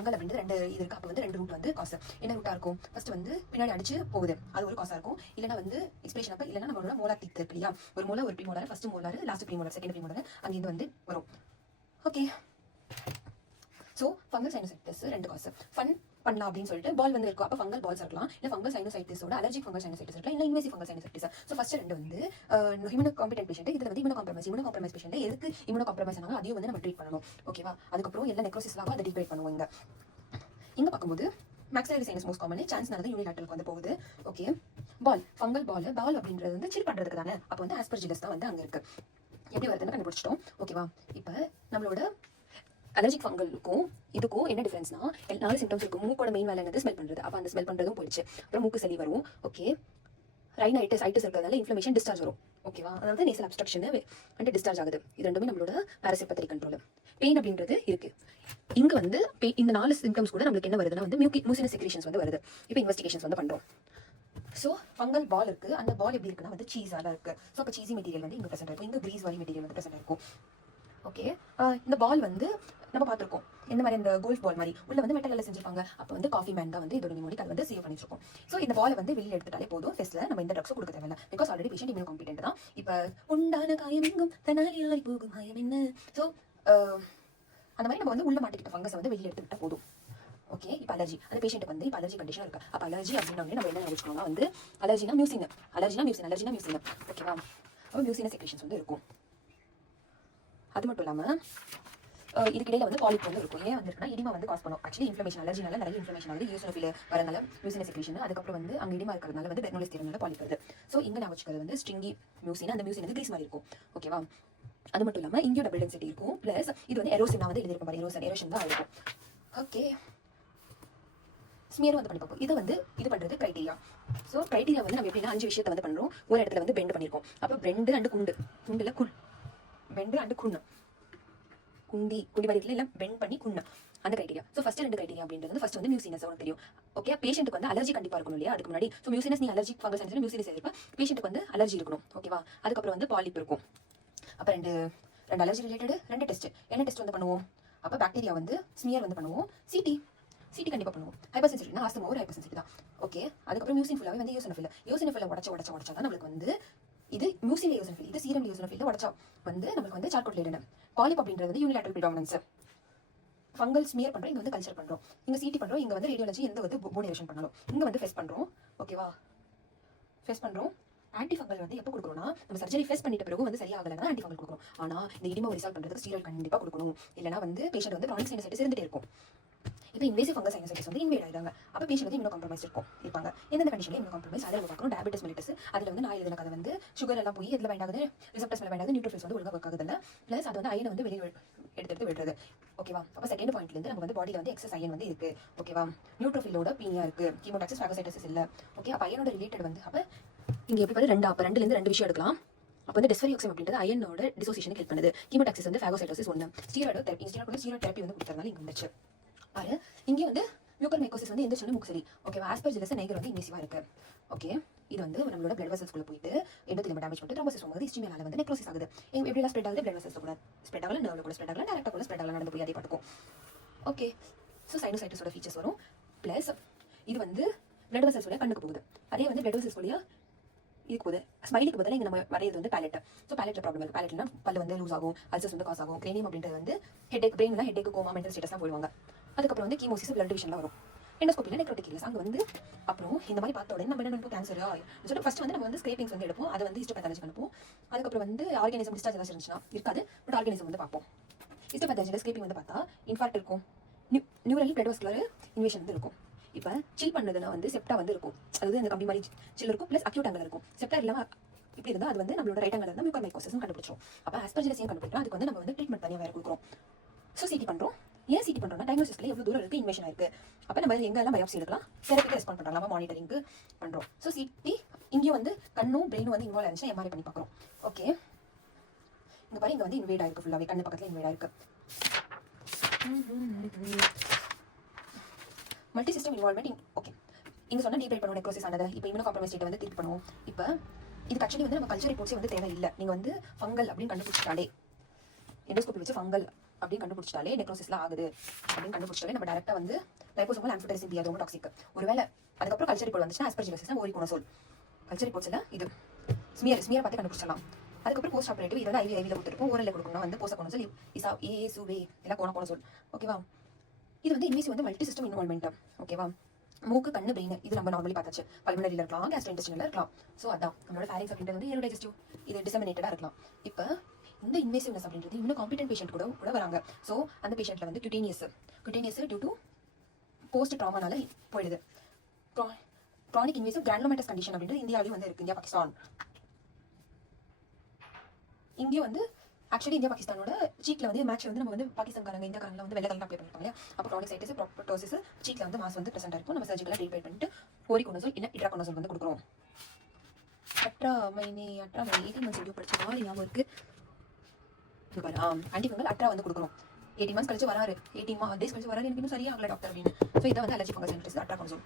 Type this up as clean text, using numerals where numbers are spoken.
Fungal அப்படின்றது ரெண்டு இது இருக்கு. அப்போ வந்து ரெண்டு ரூட் வந்து காசு என்ன ரூட்டா இருக்கும்? ஃபர்ஸ்ட் வந்து பின்னாடி அடிச்சு போகுது, அது ஒரு காசா இருக்கும். இல்லைன்னா வந்து எக்ஸ்பிரேஷன் அப்போ இல்லைன்னா நம்மளோட மோலார் டீத் இருக்கு இல்லையா, ஒரு மோலார் ஒரு premolar, first molar last premolar second premolar அங்கேருந்து வந்து வரும். ஓகே, ஸோ ஃபங்கல் சைனசைட்டிஸ் ரெண்டு காசு. ஃபன் பண்ணலாம் அப்படின்னு சொல்லிட்டு பால் வந்து இருக்கும். அப்போ ஃபங்கல் பால்ஸ் இருக்கலாம், இல்லை ஃபங்கல் சைனசைட்டிஸோட அலர்ஜிக் ஃபங்கல் சைனசைட்டிஸ் இருக்கலாம், இல்லை invasive fungal sinusitis. So first ரெண்டு வந்து இம்யூனோ காம்பிடென்ட் பேஷண்ட், இதில் வந்து இம்யூனோ காம்ப்ரமைஸ் பேஷண்ட் எதுக்கு இம்யூனோ காம்ப்ரமைஸ் ஆனாங்க அதையும் வந்து நம்ம ட்ரீட் பண்ணணும். ஓகேவா, அதுக்கப்புறம் எல்லா நெக்ரோசிஸ்லாம் அதை டிபேட் பண்ணுவோம். இங்கே பார்க்கும்போது maxillary sinus most common chance நடந்து யூனிலாட்டருக்கு வந்து போகுது. ஓகே, ஃபங்கல் பால் அப்படின்றது வந்து சில் பண்ணுறதுக்கு தானே. அப்போ வந்து ஆஸ்பர்ஜிலஸ் தான் வந்து அங்கே இருக்கு. எப்படி வருதுன்னு கண்டுபிடிச்சிட்டோம். ஓகேவா, இப்போ நம்மளோட அலர்ஜிக் ஃபங்கலுக்கும் இதுக்கும் என்ன டிஃபரன்ஸ்னா, 4 சிம்டம்ஸ் இருக்கும். மூக்கோட மெயின் வேலை என்னது ஸ்மெல் பண்ணுறது. அப்போ அந்த ஸ்மெல் பண்ணுறதும் போயிடுச்சு. அப்புறம் மூக்கு சளி வரும். ஓகே, ரைனைட்டிஸ் இருக்கிறதுனால இன்ஃப்ளமேஷன் டிஸ்சார்ஜ் வரும். ஓகேவா, அதாவது நேசல் அப்ஸ்ட்ரக்ஷன் வந்து டிஸ்சார்ஜ் ஆகுது. இது ரெண்டுமே நம்மளோட பாராசிம்பத்தட்டிக் கண்ட்ரோல். பெயின் அப்படின்றது இருக்கு. இங்க வந்து இந்த 4 சிம்டம்ஸ் கூட நம்மளுக்கு என்ன வருதுன்னா வந்து மியூசினஸ் செக்ரீஷன்ஸ் வந்து வருது. இப்போ இன்வெஸ்டிகேஷன்ஸ் வந்து பண்றோம். ஸோ ஃபங்கல் பால் இருக்கு. அந்த பால் எப்படி இருக்குன்னா வந்து சீஸாக தான் இருக்கு. ஸோ அப்போ சீஸி மெட்டீரியல் வந்து இங்கே ப்ரெசென்ட் இருக்கும், இங்கே கிரீஸ் வாரி மெட்டீரியல் வந்து ப்ரெசென்ட் இருக்கும். ஓகே, இந்த பால் வந்து நம்ம பார்த்துருக்கோம் என்ன மாதிரி, இந்த கோல்ஃப் பால் மாதிரி உள்ள வந்து மெட்டலில் செஞ்சிருப்பாங்க. அப்போ வந்து காஃபி மேன் தான் வந்து இதோட நிமோனிக் அதை வந்து சேவ் பண்ணிச்சிருக்கோம். ஸோ இந்த பாலை வந்து வெளியே எடுத்துட்டாலே போதும். ஃபெஸ்ட்ல நம்ம இந்த ட்ரக்ஸும் கொடுக்க தேவையில்ல, because already patient immuno competent தான். இப்போ உண்டான காயம் எங்கும் தன்னாலி ஆறி போகும் காயம் என்ன. ஸோ அந்த மாதிரி நம்ம வந்து உள்ள மாட்டிக்கிட்ட ஃபங்கஸை வந்து வெளியே எடுத்துக்கிட்டா போதும். ஓகே, இப்போ அலர்ஜி, அந்த பேஷண்ட்டுக்கு வந்து இப்போ அலர்ஜி கண்டிஷன் இருக்கு. அப்போ அலர்ஜி அப்படின்னா நம்ம என்ன நினைச்சுக்கோங்க வந்து அலர்ஜினா மியூசின். ஓகேவா, அப்போ மியூசினஸ் செக்ரீஷன்ஸ் வந்து இருக்கும். அது மட்டும் இல்லாமல் இதுக்கிடையில வந்து பாலிப் வந்து இருக்கும். ஏன் வந்துருக்குன்னா இடிமா வந்து காஸ் பண்ணும். ஆக்சுவலி இன்ஃப்ளமேஷன் அலர்ஜினால நிறைய இன்ஃப்ளமேஷன் ஆகுது. யூசோஃபில் வரனால மியூசினஸ் செக்ரீஷன், அதுக்கப்புறம் வந்து அங்கே இடிமா இருக்கிறதுனால வந்து பெர்னோலிஸ் தீரனால பாலிப் வருது. ஸோ இங்கே நான் வச்சுக்கிறது வந்து ஸ்ட்ரிங்கி மியூசின். அந்த மியூசின் வந்து கிரீஸ் மாதிரி இருக்கும். ஓகேவா, அது மட்டும் இல்லாமல் இங்கேயும் டபுள் டென்சிட்டி இருக்கும். ப்ளஸ் இது வந்து எரோசின் வந்து எழுதிருக்க மாதிரி எரோஷன் தான் இருக்கும். ஓகே, ஸ்மியரும் வந்து பண்ணி பார்ப்போம். இதை வந்து இது பண்ணுறது க்ரைட்டீரியா. ஸோ க்ரைட்டீரியா வந்து நம்ம எப்படின்னா 5 விஷயத்தை வந்து பண்ணுறோம். ஒரு இடத்துல வந்து பெண்ட் பண்ணியிருக்கோம். அப்போ பெண்டு அண்டு குண்டில் பெண்டு அண்டு குண்டி வடிவில் இல்லை பெண்ட் பண்ணி குண்ணு அந்த க்ரைட்டீரியா. ஸோ ஃபர்ஸ்ட் 2 க்ரைட்டீரியா அப்படின்றது ஃபர்ஸ்ட் வந்து மியூசினஸ் உங்களுக்கு தெரியும். ஓகே, பேஷண்ட்டுக்கு வந்து அலர்ஜி கண்டிப்பாக இருக்கணும் இல்லையா அதுக்கு முன்னாடி. ஸோ மியூசினஸ் நீ அலர்ஜிக் ஃபங்கல் சைனஸ் மியூசினஸ் இருப்பேன், பேஷண்ட்டுக்கு வந்து அலர்ஜி இருக்கணும். ஓகேவா, அதுக்கப்புறம் வந்து பாலிப் இருக்கும். அப்போ ரெண்டு அலர்ஜி ரிலேட்டட் 2 டெஸ்ட். என்ன டெஸ்ட் வந்து பண்ணுவோம்? அப்போ பாக்டீரியா வந்து ஸ்மியர் வந்து பண்ணுவோம், சிடி கண்டிப்பாக பண்ணுவோம். ஹைப்பர் சென்சிட்டிவ்னா ஆஸ்துமா ஒரு ஹைப்பர் சென்சிட்டிவ் தான். ஓகே, அதுக்கப்புறம் மியூசின் ஃபுல்லாகவே வந்து யோசினோஃபில் உடச்சா தான் நம்மளுக்கு வந்து இது மியூசின் யோசினோஃபில், இது சீரம் யோசினோஃபில் உடச்சா வந்து நம்மளுக்கு வந்து சார்கோட் லேடன். பாலிப் அப்படின்றது வந்து யூனிலேட்டரல் ப்ரிடாமினன்ஸ். ஃபங்கல் ஸ்மியர் பண்ணுறோம், இங்கே வந்து கல்ச்சர் பண்ணுறோம், இங்கே சிடி பண்ணுறோம், இங்கே வந்து ரேடியாலஜி எந்த வந்து போர்ட் எரேஷன் பண்ணணும், இங்கே வந்து ஃபெஸ் பண்ணுறோம். ஓகேவா, ஃபெஸ் பண்ணுறோம். ஆன்டிஃபங்கல் வந்து எப்போ கொடுக்கணும்னா நம்ம சர்ஜரி ஃபேஸ் பண்ணிட்ட பிறகு வந்து சரியாகலைன்னா ஆன்டிஃபங்கல் கொடுக்கணும். ஆனால் இந்த இடிமாவை ரிசால்வ் பண்ணுறதுக்கு ஸ்டீராய்டு கண்டிப்பாக கொடுக்கணும். இல்லைனா வந்து பேஷண்ட் வந்து கிரானிக் சைனசைட்டிஸ் இருந்துகிட்டே இருக்கும். இப்போ இன்வேசிவ் ஃபங்கல் சைனசைட்டிஸ் வந்து இன்வேட் ஆயிடுறாங்க. அப்போ பேஷண்ட் வந்து இம்யூனோ காம்ப்ரமைஸ் இருப்பாங்க. எந்த கண்டிஷனில் இம்யூனோ காம்ப்ரமைஸ் அதில் நம்ம பார்க்கணும். டயபெட்டிஸ் மெலிட்டஸ் அதில் வந்து நான் எழுதின கதை வந்து சுகர் எல்லாம் போய் எதில் வேண்டாகுது, ரிசப்டர்ஸ் மேலே வேண்டாகுது, நியூட்ரோஃபில்ஸ் வந்து ஒழுங்காக ஒர்க் ஆகுதில்ல. ப்ளஸ் அது வந்து அயனை வந்து வெளியே எடுத்து விடுறது. ஓகேவா, அப்போ செகண்ட் பாயிண்ட்லேருந்து நம்ம வந்து பாடியில் வந்து எக்ஸஸ் அயன் வந்து இருக்குது. ஓகேவா, நியூட்ரோஃபிலோட பீனியா இருக்குது, கீமோடாக்சிஸ் ஃபேகோசைட்டோசிஸ் இல்லை. ஓகே, அப்போ அயனோட ரிலேட்டட் வந்து அப்போ இங்கே எப்படி பாரு அப்போ 2லேருந்து 2 விஷயம் எடுக்கலாம். அப்போ வந்து டெஸ்ஃபெரியாக்சிம் அப்படின்றது அயனோட டிசோசியேஷனுக்கு ஹெல்ப் பண்ணுது. கீமோடாக்சிஸ் வந்து ஃபேகோசைட்டோசிஸ் 1. ஸ்டீராய்டு தெரப்பி வந்து கொடுத்ததுனால இங்கே வந்துச்சு பாரு. இங்கே வந்து மியூக்கர் மைக்கோசிஸ் வந்து எந்த சொன்ன முக்சரி. ஓகேவா, ஆஸ்பர்ஜிலஸ் நைகர் வந்து இன்வேசிவாக இருக்குது. ஓகே, இது வந்து நம்மளோட பிளட் வெசல்ஸ்குள்ளே போயிட்டு எண்டோதெலியல் டேமேஜ் பண்ணிட்டு த்ரோம்போசிஸ் போகுது. இஸ்டிமியால வந்து நெக்ரோசிஸ் ஆகுது. எப்படிலாம் ஸ்ப்ரெட் ஆகுது? பிளட் வெசல்ஸ் கூட ஸ்ப்ரெட் ஆகல, நர்வ்ல கூட ஸ்ப்ரெட் ஆகல, டேரக்டாக கூட ஸ்ப்ரெட் ஆகல, நடந்து போய் அதே பட்டுக்கும். ஓகே, ஸோ சைனோசைட்டிஸோட ஃபீச்சர்ஸ் வரும். ப்ளஸ் இது வந்து பிளட் வெசல்ஸோட கண்ணுக்கு போகுது. அதே வந்து பிளட் வெசல்ஸ் வழியாக இதுக்கு போகுது. ஸ்மைலுக்கு பதிலாக இங்கே நம்ம வரையிறது வந்து பேலட். ஸோ பேலட்டில் ப்ராப்ளம் இருக்குது. பேலட்னா பல்லு வந்து லூஸ் ஆகும், அல்சர்ஸ் வந்து காஸ் ஆகும். கிரேனியம் அப்படின்றது வந்து ஹெட்ஏக், பிரெயின்லாம் ஹெட்ஏக், கோமா, மென்டல் ஸ்டேட்டஸ்லாம் போடுவாங்க. அதுக்கப்புறம் வந்து கீமோசிஸ், பிளட் டிவிஷன்லாம் வரும். எண்டோஸ்கோப்பியில் நெக்ரோட்டிக் இல்லஸ் அங்கே வந்து அப்புறம் இந்த மாதிரி பார்த்த உடனே நம்ம என்ன நினைப்போம், கேன்சரா சொல்லிட்டு ஃபர்ஸ்ட் வந்து நம்ம வந்து ஸ்க்ரேப்பிங்ஸ் வந்து எடுப்போம். அதை வந்து ஹிஸ்டோபேத்தாலஜி அனுப்போம். அதுக்கப்புறம் வந்து ஆர்கானிசம் டிஸ்சார்ஜ் ஏதாச்சும் இருந்துச்சுன்னா இருக்காது, பட் ஆர்கானிசம் வந்து பார்ப்போம். ஹிஸ்டோபேத்தாலஜியில் ஸ்க்ரேப்பிங் வந்து பார்த்தா இன்ஃபாக்ட் இருக்கும், நியூரல் பெடோஸ்குலர் இன்வேஷன் வந்து இருக்கும். இப்போ சில் பண்ணுறதுனா வந்து செப்டா வந்து இருக்கும், அதாவது அந்த கம்பி மாதிரி சில் இருக்கும், ப்ளஸ் அக்யூட் ஆங்கிள் இருக்கும். செப்டா இல்லாமல் இப்படி இருந்தால் அது வந்து நம்மளோட ரைட் ஆங்கிள் இருந்தால் மியூக்கர் மைக்கோசிஸ் கண்டுபிடிச்சோம். அப்போ ஆஸ்பர்ஜிலஸையும் கண்டுபிடிக்கிறோம். அதுக்கு வந்து நம்ம வந்து ட்ரீட்மெண்ட் தனியாக வேறு கொடுக்குறோம். ஸோ சிடி பண்ணுறோம். ஏன் சிடி பண்ணுறோம்னா டயக்னோசிஸ்ல எவ்வளோ தூரம் இருக்குது, இன்வேஷன் இருக்குது. அப்போ நம்ம எங்கெல்லாம் பயாப்சி எடுக்கலாம், தெரப்பிக்கு ரெஸ்பாண்ட் பண்ணுறோம், நம்ம மானிட்டரிங்க்கு பண்ணுறோம். ஸோ சிடி இங்கேயும் வந்து கண்ணும் பிரெயினும் வந்து இன்வால்வ் ஆச்சுன்னா எம்ஆர்ஐ பண்ணி பார்க்குறோம். ஓகே, இங்கே பாரு, இங்கே வந்து இன்வேட் ஆயிருக்கு, ஃபுல்லாகவே கண்ணு பக்கத்தில் இன்வேட் ஆயிருக்கு. Multi system involvement. ஓகே, இங்கே சொன்ன டீப்ரைட் பண்ணுவோம் நெக்ரோசிஸ் ஆனது. இப்போ இம்யூனோ காம்ப்ரமைஸ் ஸ்டேட்டை வந்து ட்ரீட் பண்ணுவோம். இப்போ இதுக்கு ஆக்சுவலி வந்து நம்ம கல்ச்சர் ரிப்போர்ட்ஸே வந்து தேவையில்லை. நீங்கள் வந்து ஃபங்கல் அப்படின்னு கண்டுபிடிச்சிட்டாலே எண்டோஸ்கோப்பி வச்சு ஃபங்கல் அப்படின்னு கண்டுபிடிச்சிட்டாலே நெக்ரோசிஸ்லாம் ஆகுது அப்படின்னு கண்டுபிடிச்சாலே நம்ம டேரக்டா வந்து லைபோசோமல் ஆம்ஃபிடரிசின் பி அது ரொம்ப டாக்ஸிக். ஒருவேளை அதுக்கப்புறம் கல்ச்சர் ரிப்போர்ட் வந்துச்சுன்னா ஆஸ்பெர்ஜிலோசிஸ் ஓரிகோனோசோல் கல்ச்சர் ரிப்போர்ட்ஸ்ல இது ஸ்மியர் பார்த்து கண்டுபிடிச்சலாம். அதுக்கப்புறம் போஸ்ட் ஆப்ரேட்டிவ் இது வந்து ஐவியில் கொடுத்துருப்போம். ஓரல்ல கொடுக்கணும் வந்து போசகோனோசோல் இசா ஏசுவே எல்லாம் கோனோசோல். ஓகேவா? இது வந்து இன்வேசிவ் வந்து மல்டி சிஸ்டம் இன்வால்மெண்ட். ஓகேவா? மூக்கு கண்ணு பிரெயின் இது நம்ம நார்மலி பார்த்தாச்சு. பல்மனரியில் இருக்கலாம், கேஸ்ட்ரோஇன்டெஸ்டைனல் இருக்கலாம். ஸோ அதான் நம்மளோட ஃபேரிங்ஸ் அப்படின்றது வந்து ஏரோடைஜஸ்டிவ் இது டிசமினேட்டடாக இருக்கலாம். இப்போ இந்த இன்வேசிவ்னஸ் அப்படின்றது இன்னும் காம்பிடென்ட் பேஷண்ட் கூட வராங்க. ஸோ அந்த பேஷண்ட்ல வந்து குட்டேனியஸ் டியூ டு போஸ்ட் ட்ராமானால போயிடுது. க்ரானிக் இன்வேசிவ் கிரானுலோமேட்டஸ் கண்டிஷன் அப்படின்றது இந்தியாவிலையும் வந்து இருக்கு. இந்தியா பாகிஸ்தான் இங்கேயும் வந்து ஆக்சுவலி இந்தியா பாகிஸ்தானோட சீக்கில் வந்து மேட்ச் வந்து நம்ம வந்து பாகிஸ்தான்காரங்க இந்தியாக்காரங்க வந்து வெள்ளை கலர் அப்ளை பண்ணிருப்பாங்க. அப்போ க்ரானிக் சைட்டிஸ் ப்ரோப்போட்டோசிஸ் சீக்கில் வந்து மாஸ் வந்து ப்ரெசென்ட் இருக்கும். நம்ம சர்ஜிக்கலாக ட்ரீட்மெண்ட் பண்ணிட்டு ஓரிகோனோசோல் இல்லை இட்ராகோனோசோல் வந்து கொடுக்குறோம். அட்ராமைனே 18 months வீடியோ படிச்சு நாலு ஞாபகம் இருக்கு. ஆன்டிஃபங்கல் அட்ரா வந்து கொடுக்குறோம். 18 months கழிச்சு வராரு, 18 days கழிச்சு வராரு, எனக்கு இன்னும் சரியா ஆகல டாக்டர் அப்படின்னு. ஸோ இதை வந்து அலர்ஜி ஃபங்கஸ் அட்ராகோனோசோல்.